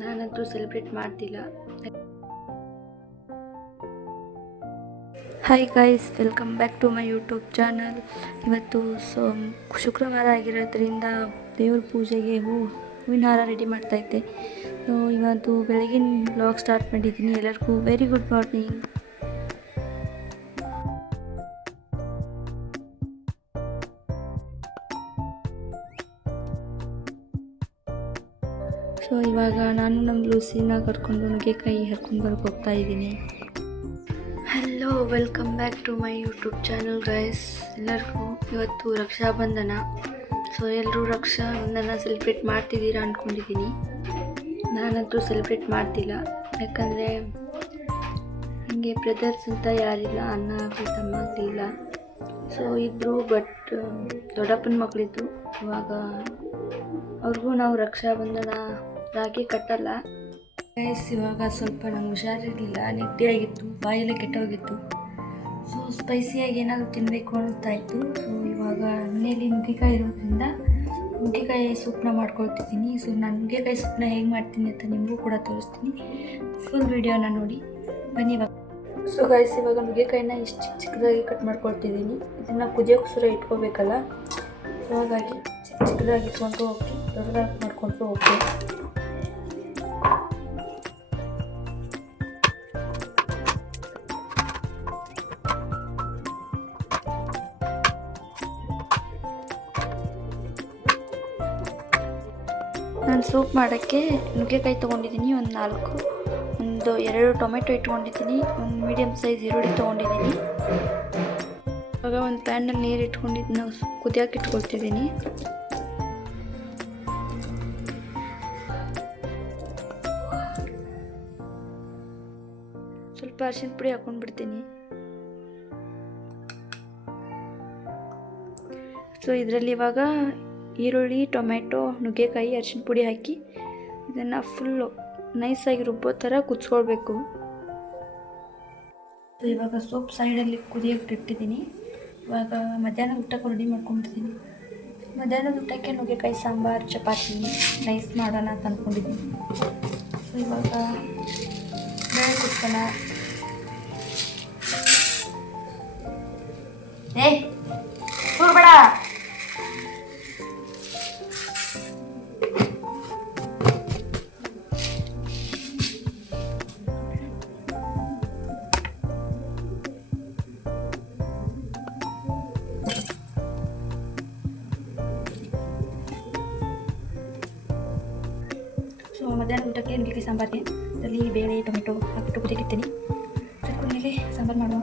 ನಾನಂತೂ ಸೆಲೆಬ್ರೇಟ್ ಮಾಡ್ತಿಲ್ಲ. Hi guys, welcome back to my YouTube channel. ಇವತ್ತು ಶುಕ್ರವಾರ ಆಗಿರೋದ್ರಿಂದ ದೇವ್ರ ಪೂಜೆಗೆ ಹೂವಿನ ಹಾರ ರೆಡಿ ಮಾಡ್ತಾಯಿದ್ದೆ. ಸೊ ಇವತ್ತು ಬೆಳಗಿನ ವ್ಲಾಗ್ ಸ್ಟಾರ್ಟ್ ಮಾಡಿದ್ದೀನಿ. ಎಲ್ಲರಿಗೂ ವೆರಿ ಗುಡ್ ಮಾರ್ನಿಂಗ್. ಸೊ ಇವಾಗ ನಾನು ನಮ್ಮ ಲೂಸಿನ ಕರ್ಕೊಂಡು ನುಗ್ಗೆಕಾಯಿ ಹರ್ಕೊಂಡು ಬರೋಕ್ಕೆ ಹೋಗ್ತಾ ಇದ್ದೀನಿ. Hello, welcome back to my YouTube channel guys. ಎಲ್ಲರಿಗೂ ಇವತ್ತು ರಕ್ಷಾಬಂಧನ. ಸೊ ಎಲ್ಲರೂ ರಕ್ಷಾಬಂಧನ ಸೆಲೆಬ್ರೇಟ್ ಮಾಡ್ತಿದ್ದೀರಾ ಅಂದ್ಕೊಂಡಿದ್ದೀನಿ. ನಾನಂತೂ ಸೆಲೆಬ್ರೇಟ್ ಮಾಡ್ತಿಲ್ಲ, ಯಾಕಂದರೆ ನನಗೆ ಬ್ರದರ್ಸ್ ಅಂತ ಯಾರಿಲ್ಲ, ಅಣ್ಣ ಆಗಲಿ ತಮ್ಮ ಆಗಲಿ ಇಲ್ಲ. ಸೊ ಇದ್ದರು, ಬಟ್ ದೊಡ್ಡಪ್ಪನ ಮಕ್ಕಳಿದ್ದು. ಇವಾಗ ಅವ್ರಿಗೂ ನಾವು ರಕ್ಷಾಬಂಧನ ರಾಖಿ ಕಟ್ಟಲ್ಲ ಗೈಸ್. ಇವಾಗ ಸ್ವಲ್ಪ ನಂಗೆ ಹುಷಾರಿರಲಿಲ್ಲ, ನೆಗಡಿಯಾಗಿತ್ತು, ಬಾಯೆಲ್ಲ ಕೆಟ್ಟೋಗಿತ್ತು. ಸೊ ಸ್ಪೈಸಿಯಾಗಿ ಏನಾದರೂ ತಿನ್ನಬೇಕು ಅನ್ನಿಸ್ತಾ ಇತ್ತು. ಸೊ ಇವಾಗ ಮನೆಯಲ್ಲಿ ನುಗ್ಗೆಕಾಯಿ ಇರೋದ್ರಿಂದ ನುಗ್ಗೆಕಾಯಿ ಸೂಪ್ನ ಮಾಡ್ಕೊಳ್ತಿದ್ದೀನಿ. ಸೊ ನಾನು ನುಗ್ಗೆಕಾಯಿ ಸೂಪ್ನ ಹೇಗೆ ಮಾಡ್ತೀನಿ ಅಂತ ನಿಮಗೂ ಕೂಡ ತೋರಿಸ್ತೀನಿ. ಫುಲ್ ವೀಡಿಯೋನ ನೋಡಿ ಬನ್ನಿ ಇವಾಗ. ಸೊ ಗೈಸ್, ಇವಾಗ ನುಗ್ಗೆಕಾಯಿನ ಇಷ್ಟು ಚಿಕ್ಕದಾಗಿ ಕಟ್ ಮಾಡ್ಕೊಳ್ತಿದ್ದೀನಿ. ಇದನ್ನು ಕುದಿಯೋಕ್ಕೋಸ್ಕರ ಇಟ್ಕೋಬೇಕಲ್ಲ, ಸೊ ಹಾಗಾಗಿ ಚಿಕ್ಕದಾಗಿ ಇಟ್ಕೊಂಡು ಹೋಗಿ ದೊಡ್ಡದಾಗಿ ಮಾಡ್ಕೊಂಡು ಹೋಗಿ. ನಾನು ಸೂಪ್ ಮಾಡೋಕ್ಕೆ ನುಗ್ಗೆಕಾಯಿ ತೊಗೊಂಡಿದ್ದೀನಿ, ಒಂದು 2 ಟೊಮೆಟೊ ಇಟ್ಕೊಂಡಿದ್ದೀನಿ, ಒಂದು ಮೀಡಿಯಮ್ ಸೈಜ್ ಈರುಳ್ಳಿ ತೊಗೊಂಡಿದ್ದೀನಿ. ಇವಾಗ ಒಂದು ಪ್ಯಾನಲ್ಲಿ ನೀರು ಇಟ್ಕೊಂಡಿದ್ದು ನಾವು ಕುದಿಯೋಕೆ ಇಟ್ಕೊಳ್ತಿದ್ದೀನಿ. ಸ್ವಲ್ಪ ಅರಿಶಿನ ಪುಡಿ ಹಾಕೊಂಡ್ಬಿಡ್ತೀನಿ. ಸೊ ಇದರಲ್ಲಿ ಇವಾಗ ಈರುಳ್ಳಿ, ಟೊಮೆಟೊ, ನುಗ್ಗೆಕಾಯಿ, ಅರಿಶಿನ ಪುಡಿ ಹಾಕಿ ಇದನ್ನು ಫುಲ್ಲು ನೈಸಾಗಿ ರುಬ್ಬೋ ಥರ ಕುದಿಸ್ಕೊಳ್ಬೇಕು. ಇವಾಗ ಸೋಪ್ ಸೈಡಲ್ಲಿ ಕುದಿಯೋಕ್ಕೆ ಇಟ್ಟಿದ್ದೀನಿ. ಇವಾಗ ಮಧ್ಯಾಹ್ನದ ಊಟಕ್ಕೆ ರೆಡಿ ಮಾಡ್ಕೊಂಡಿದ್ದೀನಿ. ಮಧ್ಯಾಹ್ನದ ಊಟಕ್ಕೆ ನುಗ್ಗೆಕಾಯಿ ಸಾಂಬಾರು, ಚಪಾತಿ ರೈಸ್ ಮಾಡೋಣ ಅಂತ ಅಂದ್ಕೊಂಡಿದ್ದೀನಿ. ಸೊ ಇವಾಗ ಬೇಳೆ ಕುಟ್ಕೋಣ. ಬೇಡ ಸೊ ಮಧ್ಯಾಹ್ನ ಊಟಕ್ಕೆ ನುಗ್ಗೆಕಾಯಿ ಸಾಂಬಾರಿಗೆ ಅದರಲ್ಲಿ ಬೇಳೆ, ಟೊಮೆಟೊ ಹಾಕಿಟ್ಟು ಕುದಿಯಕ್ಕಿಡ್ತೀನಿ. ಮೇಲೆ ಸಾಂಬಾರು ಮಾಡುವ.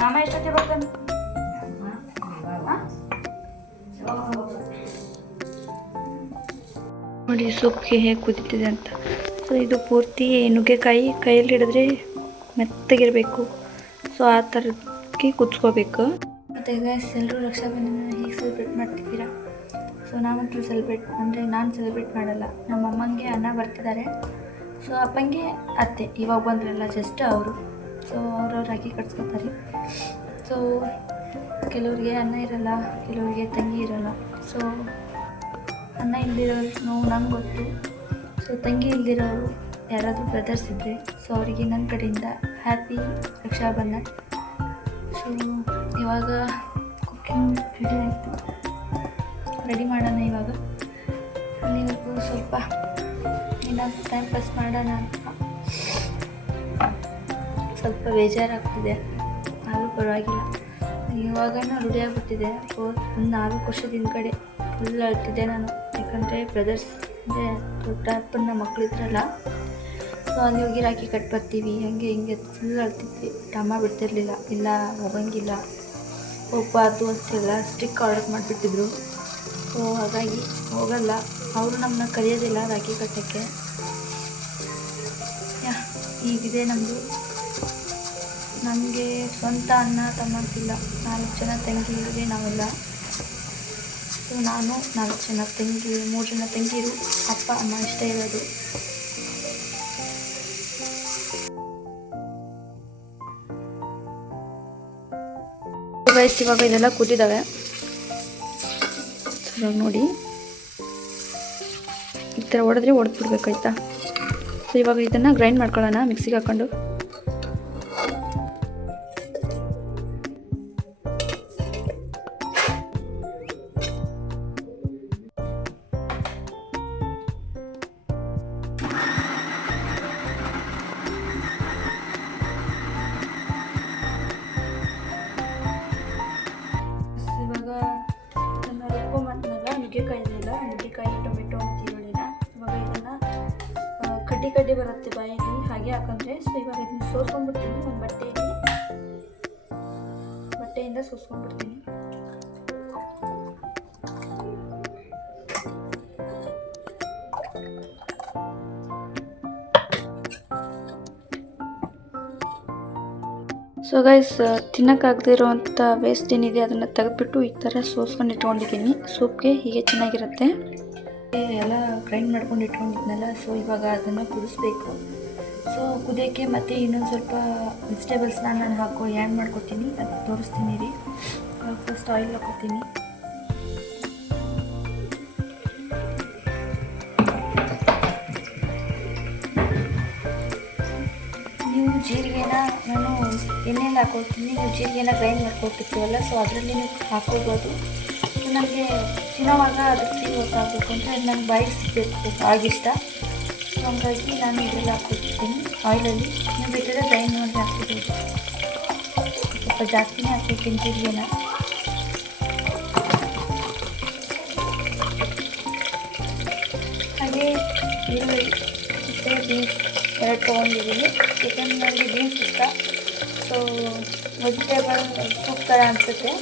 ಮಾಮ ಎಷ್ಟೊತ್ತಿಗೆ ಬರ್ತಾನೆ? ನೋಡಿ ಸೊಪ್ಪಿಗೆ ಹೇಗೆ ಕುದೀತಿದೆ ಅಂತ. ಸೊ ಇದು ಪೂರ್ತಿ ನುಗ್ಗೆಕಾಯಿ ಕೈಯಲ್ಲಿ ಹಿಡಿದ್ರೆ ಮೆತ್ತಗಿರಬೇಕು. ಸೊ ಆ ಥರಕ್ಕೆ ಕುದಿಸ್ಕೋಬೇಕು. ಮತ್ತು ಗೈಸ್, ಎಲ್ಲರೂ ರಕ್ಷಾಬಂಧನ ಹೇಗೆ ಸೆಲೆಬ್ರೇಟ್ ಮಾಡ್ತಿದ್ದೀರಾ? ಸೊ ನಾವಂತೂ ನಾನು ಸೆಲೆಬ್ರೇಟ್ ಮಾಡಲ್ಲ. ನಮ್ಮ ಅಮ್ಮಂಗೆ ಅಣ್ಣ ಬರ್ತಿದ್ದಾರೆ, ಸೊ ಅಪ್ಪಂಗೆ ಅತ್ತೆ ಇವಾಗ ಬಂದ್ರಲ್ಲ ಜಸ್ಟ್ ಅವರು. ಸೊ ಅವರು ರಾಖಿ ಕಟ್ಸ್ಕೊತಾರೆ. ಸೊ ಕೆಲವ್ರಿಗೆ ಅಣ್ಣ ಇರಲ್ಲ, ಕೆಲವರಿಗೆ ತಂಗಿ ಇರಲ್ಲ. ಸೊ ಅಣ್ಣ ಇಲ್ದಿರೋರು ನೋವು ನಂಗೆ ಗೊತ್ತು. ಸೊ ತಂಗಿ ಇಲ್ದಿರೋರು ಯಾರಾದರೂ ಬ್ರದರ್ಸ್ ಇದ್ದರೆ ಸೊ ಅವರಿಗೆ ನನ್ನ ಕಡೆಯಿಂದ ಹ್ಯಾಪಿ ರಕ್ಷಾಬಂಧನ. ಸೊ ಇವಾಗ ಕುಕ್ಕಿಂಗ್ ರೆಡಿ ಆಯಿತು, ರೆಡಿ ಮಾಡೋಣ. ಇವಾಗ ಅಲ್ಲಿವರೆಗೂ ಸ್ವಲ್ಪ ಏನಾದರೂ ಟೈಮ್ ಪಾಸ್ ಮಾಡೋಣ ಅಂತ. ಸ್ವಲ್ಪ ಬೇಜಾರಾಗ್ತಿದೆ, ಆದರೂ ಪರವಾಗಿಲ್ಲ. ಇವಾಗನೂ ರೂಢಿ ಆಗಿಬಿಟ್ಟಿದೆ. ಒಂದು 4 ವರ್ಷದ ಹಿಂದ್ಗಡೆ ಫುಲ್ ಅಳ್ತಿದ್ದೆ ನಾನು, ಯಾಕಂದರೆ ಬ್ರದರ್ಸ್ ಅಂದರೆ ದೊಡ್ಡ ಅಪ್ಪನ ಮಕ್ಕಳಿದ್ರಲ್ಲ. ಸೊ ಅಲ್ಲಿ ಹೋಗಿ ರಾಖಿ ಕಟ್ ಬರ್ತೀವಿ, ಹಂಗೆ ಹಿಂಗೆ ಫುಲ್ ಅಳ್ತಿದ್ವಿ. ಅಮ್ಮ ಬಿಡ್ತಿರ್ಲಿಲ್ಲ, ಇಲ್ಲ ಹೋಗಂಗಿಲ್ಲ, ಹೋಗಬಾರ್ದು ಅಂತೆಲ್ಲ ಸ್ಟಿಕ್ ಆರ್ಡರ್ ಮಾಡಿಬಿಟ್ಟಿದ್ರು. ಸೊ ಹಾಗಾಗಿ ಹೋಗಲ್ಲ, ಅವರು ನಮ್ಮನ್ನ ಕರೆಯೋದಿಲ್ಲ ರಾಖಿ ಕಟ್ಟೋಕ್ಕೆ. ಹೀಗಿದೆ ನಮ್ಮದು. ನಮಗೆ ಸ್ವಂತ ಅಣ್ಣ ತಮ್ಮಂತಿಲ್ಲ, 4 ಜನ ತಂಗಿಯರೇ ನಾವೆಲ್ಲ. ಸೊ ನಾನು 4 ಜನ ತಂಗಿ, 3 ಜನ ತಂಗಿರು, ಅಪ್ಪ ಅಮ್ಮ ಇಷ್ಟೇ ಇರೋದು. ಗೈಸ್ ಇವಾಗ ಇದೆಲ್ಲ ಕುದ್ದಿದ್ದಾವೆ. ಇವಾಗ ನೋಡಿ ಈ ಥರ ಹೊಡೆದ್ರೆ ಹೊಡೆದ್ಬಿಡ್ಬೇಕಾಯ್ತಾ. ಸೊ ಇವಾಗ ಇದನ್ನು ಗ್ರೈಂಡ್ ಮಾಡ್ಕೊಳ್ಳೋಣ ಮಿಕ್ಸಿಗೆ ಹಾಕ್ಕೊಂಡು. ನುಗ್ಗೆಕಾಯಿ, ಟೊಮೆಟೊ ಮತ್ತು ಈರುಳ್ಳಿನ ಇವಾಗ ಇದನ್ನು ಕಡ್ಡಿ ಬರುತ್ತೆ ಬಾಯಲ್ಲಿ ಹಾಗೆ ಹಾಕಂದ್ರೆ. ಸೊ ಇವಾಗ ಇದನ್ನ ಸೋಸ್ಕೊಂಡ್ಬಿಡ್ತೀನಿ ಒಂದು ಬಟ್ಟೆಯಿಂದ ಸೋಸ್ಕೊಂಡ್ಬಿಡ್ತೀನಿ. ಸೊ ಗೈಸ್ ತಿನ್ನೋಕ್ಕಾಗದೇ ಇರೋವಂಥ ವೇಸ್ಟ್ ಏನಿದೆ ಅದನ್ನು ತೆಗೆದುಬಿಟ್ಟು ಈ ಥರ ಸೋಸ್ಕೊಂಡು ಇಟ್ಕೊಂಡಿದ್ದೀನಿ. ಸೂಪ್ಗೆ ಹೀಗೆ ಚೆನ್ನಾಗಿರುತ್ತೆ. ಎಲ್ಲ ಗ್ರೈಂಡ್ ಮಾಡ್ಕೊಂಡು ಇಟ್ಕೊಂಡಿದ್ನಲ್ಲ, ಸೊ ಇವಾಗ ಅದನ್ನು ಕುದಿಸ್ಬೇಕು. ಸೊ ಕುದಿಯೋಕ್ಕೆ ಮತ್ತು ಇನ್ನೊಂದು ಸ್ವಲ್ಪ ವೆಜಿಟೇಬಲ್ಸ್ನ ನಾನು ಆ್ಯಡ್ ಮಾಡ್ಕೊತೀನಿ, ಅದು ತೋರಿಸ್ತೀನಿ ರೀ. ಫಸ್ಟ್ ಆಯಿಲ್ ಹಾಕ್ಕೊತೀನಿ. ನೀವು ಜೀರಿಗೆನ ನಾನು ಎಣ್ಣೆಯಲ್ಲಿ ಹಾಕ್ಕೊಳ್ತೀನಿ, ನೀವು ಜೀರಿಗೆನ ಗ್ರೈಂಡ್ ಮಾಡ್ಕೊಟ್ಟಿರ್ತೀವಲ್ಲ, ಸೊ ಅದರಲ್ಲಿ ನೀವು ಹಾಕ್ಕೋಬೋದು. ನನಗೆ ತಿನ್ನೋವಾಗ ಅದಕ್ಕೆ ಗೊತ್ತಾಗಬೇಕು ಅಂದರೆ ಅದು ನನಗೆ ಬಾಯಿಗೆ ಸಿಗಬೇಕು ಆಗಿಷ್ಟ. ಸೊ ಹಂಗಾಗಿ ನಾನು ಇದರಲ್ಲಿ ಹಾಕ್ಕೊಳ್ತೀನಿ ಆಯಿಲಲ್ಲಿ. ನೀವು ಬೇಕಾದ್ರೆ ಗ್ರೈಂಡ್ ಮಾಡಿ ಹಾಕ್ಕೊಬೋದು, ಸ್ವಲ್ಪ ಜಾಸ್ತಿನೇ ಹಾಕ್ಕೊಳ್ತೀನಿ ಜೀರಿಗೆನ. ಹಾಗೆ ಈರುಳ್ಳಿ ಮತ್ತು ಬೀನ್ಸ್ ಎರಡು ತೊಗೊಂಡಿದ್ದೀನಿ. ಚಿಕನ್ ನನಗೆ ಬೀನ್ಸ್ ಇಷ್ಟ, ಸೊ ವೆಜಿಟೇಬಲ್ ಸೂಪ್ ಥರ ಅನಿಸುತ್ತೆ,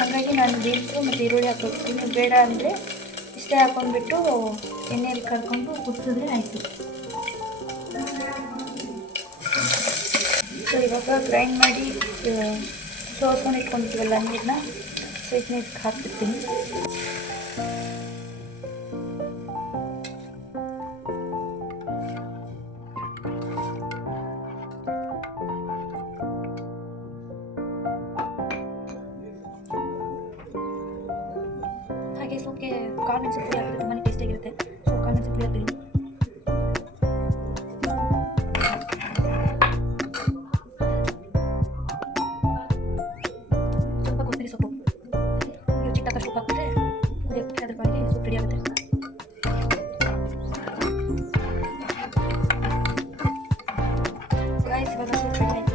ಹಾಗಾಗಿ ನಾನು ಬೀನ್ಸು ಮತ್ತು ಈರುಳ್ಳಿ ಹಾಕ್ಕೊಳ್ತೀನಿ. ಬೇಡ ಅಂದರೆ ಇಷ್ಟೇ ಹಾಕ್ಕೊಂಡ್ಬಿಟ್ಟು ಎಣ್ಣೆಯಲ್ಲಿ ಕರ್ಕೊಂಡು ಕುದಿಸಿದ್ರೆ ಆಯಿತು. ಸೊ ಇವಾಗ ಗ್ರೈಂಡ್ ಮಾಡಿ ಸೋಸ್ಕೊಂಡು ಇಟ್ಕೊಂಡಿದ್ದೀವಲ್ಲ ನೀರನ್ನ, ಸೊ ಇದನ್ನ ಇದಕ್ಕೆ ಹಾಕ್ಬಿಡ್ತೀನಿ. ಹಾಗೆ ಸೂಪ್ಗೆ ಕಾಳು ಮೆಣಸು ಪುಡಿ ಹಾಕಿದ್ರೆ ತುಂಬಾ ಟೇಸ್ಟಿಯಾಗಿರುತ್ತೆ. ಸೊ ಕಾಳು ಮೆಣಸು ಪುಡಿ ಹಾಕ್ತೀನಿ. ಸ್ವಲ್ಪ ಕೊತ್ತಂಬರಿ ಸೊಪ್ಪು, ನೀವು ಚಿಕ್ಕ ತಕ್ಕ ಸೊಪ್ಪು ಹಾಕಿದ್ರೆ ಕುದಿಯೋಕ್ಕೆ ಅದ್ರ ಬಾಯಿಗೆ ಸೂಪ್ ರೆಡಿ ಆಗುತ್ತೆ. ಗೈಸ್ ಇವಾಗ ಸೂಪ್ ರೆಡಿ ಆಯಿತು.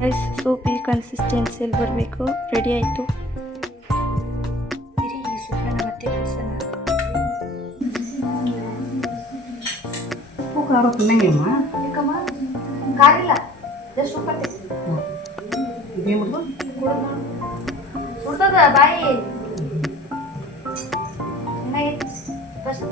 ಗೈಸ್ ಸೂಪ್ ಈ ಕನ್ಸಿಸ್ಟೆನ್ಸಿಯಲ್ಲಿ ಬರಬೇಕು. ರೆಡಿ ಆಯಿತು. ಈ ಸೂಪನ್ನ ಮತ್ತೆ ಕುದಿಸೋಣ. ಉಪ್ಪು ಖಾರ ತಿನ್ನಂಗಿಲ್ಲಮ್ಮ? ಯಾಕಮ್ಮ ಕಾರಿಲ್ಲ, ಜಸ್ಟ್ ಉಪ್ಪು ಹಾಕ್ತೀನಿ. ಇದೇನು ಸುಡ್ತದ ಬಾಯಿ ಚೆನ್ನಾಗಿತ್ತು. ಫಸ್ಟ್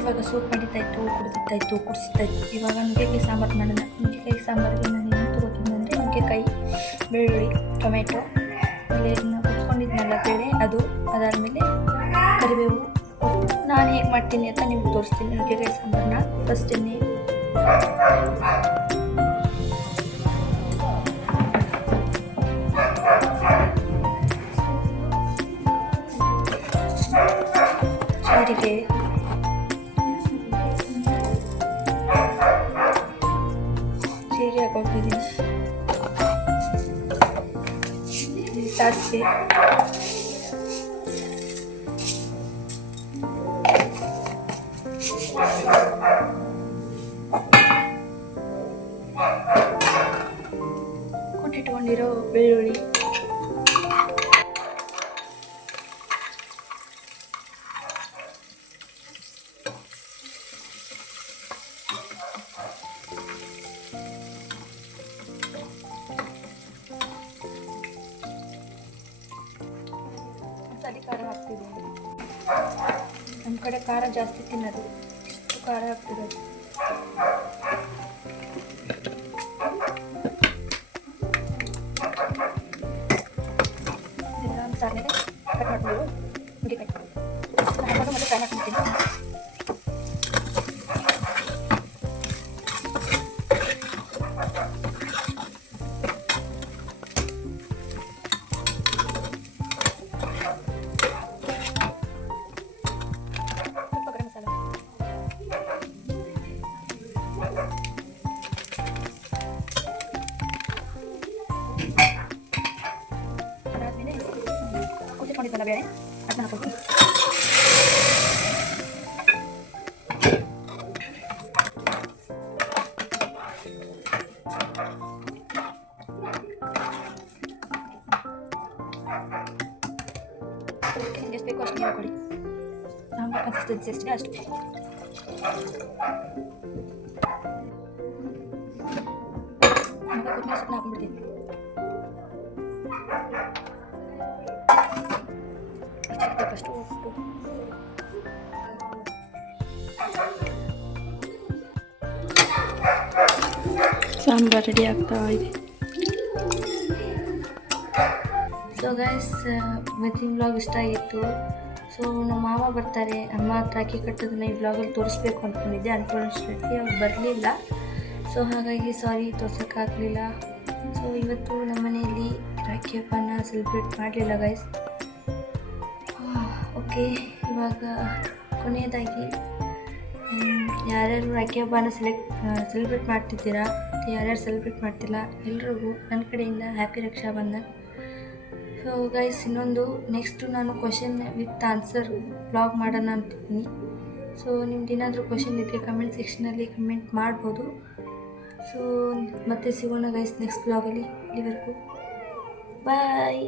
ಇವಾಗ ಸೂಪ್ ನಡೀತಾಯಿತ್ತು, ಕುಡಿಸ್ತಾಯಿತ್ತು. ಇವಾಗ ನುಗ್ಗೆಕಾಯಿ ಸಾಂಬಾರು ಮಾಡೋಣ. ನುಗ್ಗೆಕಾಯಿ ಸಾಂಬಾರಿಗೆ ನಾನು ಏನು ತಗೋತೀನಿ ಅಂದರೆ ನುಗ್ಗೆಕಾಯಿ, ಬೆಳ್ಳುಳ್ಳಿ, ಟೊಮೆಟೊ, ಆಮೇಲೆ ಇದನ್ನ ಕುತ್ಕೊಂಡಿದ್ನಲ್ಲ ಬೇಳೆ ಅದಾದಮೇಲೆ ಕರಿಬೇವು. ನಾನು ಹೇಗೆ ಮಾಡ್ತೀನಿ ಅಂತ ನಿಮ್ಗೆ ತೋರಿಸ್ತೀನಿ ನುಗ್ಗೆಕಾಯಿ ಸಾಂಬಾರನ್ನ. ಫಸ್ಟ್ ಎಣ್ಣೆ, ಜೀರಿಗೆ, ಹಾಕೊಳ್ತಿದ್ದೀನಿ, ಸಾಸಿವೆ, ಕುಟ್ಟಿಟ್ಕೊಂಡಿರೋ ಬೆಳ್ಳುಳ್ಳಿ, ಮಸಾಲೆ ಖಾರ ಹಾಕ್ತಿದ್ದೀನಿ. ನಮ್ಮ ಕಡೆ ಖಾರ ಜಾಸ್ತಿ ತಿನ್ನೋದು, ಇಷ್ಟು ಖಾರ ಹಾಕ್ತಿರೋದು. ಫ್ರೈ ಮಾಡ್ಕೊತೀನಿ. ಅದಾದಮೇಲೆ ಕುದಿಕೊಂಡಿದ್ದಲ್ಲ ಬೇಳೆ ಅದನ್ನ ಹಾಕ್ಕೊಳ್ತೀನಿ. ನಿಮ್ಗೆ ಎಷ್ಟು ಬೇಕೋ ಅಷ್ಟು ನೀರು ಹಾಕೊಳ್ಳಿ. ಸಾಂಬಾರು ಕನ್ಸಿಸ್ಟೆನ್ಸಿ ಎಷ್ಟಿದೆ ಅಷ್ಟು. ಕೊತ್ತಂಬರಿ ಸೊಪ್ಪನ್ನ ಹಾಕೊಂಡ್ಬಿಡ್ತೀನಿ. ಫಸ್ಟು ಉಪ್ಪು, ಸಾಂಬಾರು ರೆಡಿ ಆಗ್ತಾ ಇದೆ. ಸೊ ಗೈಸ್, ಇವತ್ತಿನ ವ್ಲಾಗ್ ಇಷ್ಟ ಆಗಿತ್ತು. ಸೊ ನಮ್ಮ ಮಾವ ಬರ್ತಾರೆ, ಅಮ್ಮ ರಾಖಿ ಕಟ್ಟೋದನ್ನ ಈ ವ್ಲಾಗಲ್ಲಿ ತೋರಿಸ್ಬೇಕು ಅಂದ್ಕೊಂಡಿದ್ದೆ. ಅನ್ಫಾರ್ಚುನೇಟ್ಲಿ ಅವ್ರು ಬರಲಿಲ್ಲ. ಸೊ ಹಾಗಾಗಿ ಸಾರಿ, ತೋರ್ಸೋಕ್ಕಾಗಲಿಲ್ಲ. ಸೊ ಇವತ್ತು ನಮ್ಮ ಮನೆಯಲ್ಲಿ ರಾಖಿ ಹಬ್ಬನ ಸೆಲೆಬ್ರೇಟ್ ಮಾಡಲಿಲ್ಲ ಗೈಸ್. ಓಕೆ, ಇವಾಗ ಕೊನೆಯದಾಗಿ ಯಾರ್ಯಾರು ರಾಖಿ ಹಬ್ಬನ ಸೆಲೆಬ್ರೇಟ್ ಮಾಡ್ತಿದ್ದೀರಾ, ಯಾರ್ಯಾರು ಸೆಲೆಬ್ರೇಟ್ ಮಾಡ್ತಿಲ್ಲ, ಎಲ್ರಿಗೂ ನನ್ನ ಕಡೆಯಿಂದ ಹ್ಯಾಪಿ ರಕ್ಷಾಬಂಧನ್. ಸೊ ಗೈಸ್, ಇನ್ನೊಂದು ನೆಕ್ಸ್ಟು ನಾನು ಕ್ವಶನ್ ವಿತ್ ಆನ್ಸರ್ ಬ್ಲಾಗ್ ಮಾಡೋಣ ಅಂತಿದ್ದೀನಿ. ಸೊ ನಿಮ್ದು ಏನಾದರೂ ಕ್ವಶನ್ ಇದ್ದರೆ ಕಮೆಂಟ್ ಸೆಕ್ಷನಲ್ಲಿ ಕಮೆಂಟ್ ಮಾಡ್ಬೋದು. ಸೊ ಮತ್ತೆ ಸಿಗೋಣ ಗೈಸ್ ನೆಕ್ಸ್ಟ್ ಬ್ಲಾಗಲ್ಲಿ. ಇಲ್ಲಿವರೆಗೂ ಬಾಯ್.